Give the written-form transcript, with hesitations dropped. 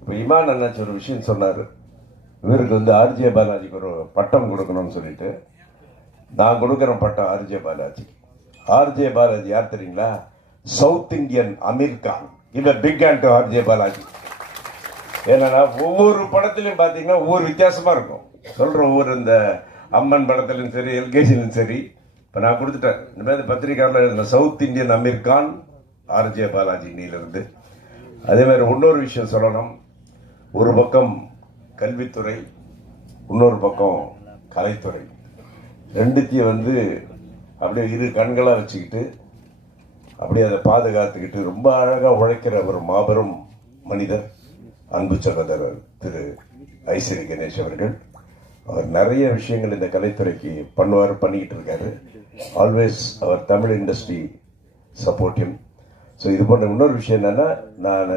இப்போ இமான் அண்ணாச்சி ஒரு விஷயம் சொன்னார். இவருக்கு வந்து ஆர்ஜே பாலாஜிக்கு ஒரு பட்டம் கொடுக்கணும்னு சொல்லிட்டு, நான் கொடுக்குற பட்டம் ஆர்ஜே பாலாஜிக்கு. ஆர்ஜே பாலாஜி யார் தெரியுங்களா? South Indian Aamir Khan. இவ big hand to RJ Balaji. ஏன்னா ஒவ்வொரு படத்திலையும் பார்த்தீங்கன்னா ஒவ்வொரு வித்தியாசமா இருக்கும். சொல்ற ஒவ்வொரு இந்த அம்மன் படத்திலும் சரி, எல்கேஜிலும் சரி. இப்போ நான் கொடுத்துட்டேன் இந்த மாதிரி பத்திரிகையாளர் எழுதின South Indian Aamir Khan RJ Balaji நீலிருந்து. அதே மாதிரி இன்னொரு விஷயம் சொல்லணும். ஒரு பக்கம் கல்வித்துறை, இன்னொரு பக்கம் கலைத்துறை, ரெண்டுத்தையும் வந்து அப்படியே இரு கண்களாக வச்சுக்கிட்டு அப்படியே அதை பாதுகாத்துக்கிட்டு ரொம்ப அழகாக உழைக்கிற ஒரு மாபெரும் மனிதர் அன்பு சகோதரர் திரு ஐஸ்வரி கணேஷ் அவர்கள். அவர் நிறைய விஷயங்கள் இந்த கலைத்துறைக்கு பண்ணிக்கிட்டு இருக்காரு. ஆல்வேஸ் அவர் தமிழ் இண்டஸ்ட்ரி சப்போர்ட்டிவ். ஸோ இது போன்ற இன்னொரு விஷயம் என்னன்னா, நான்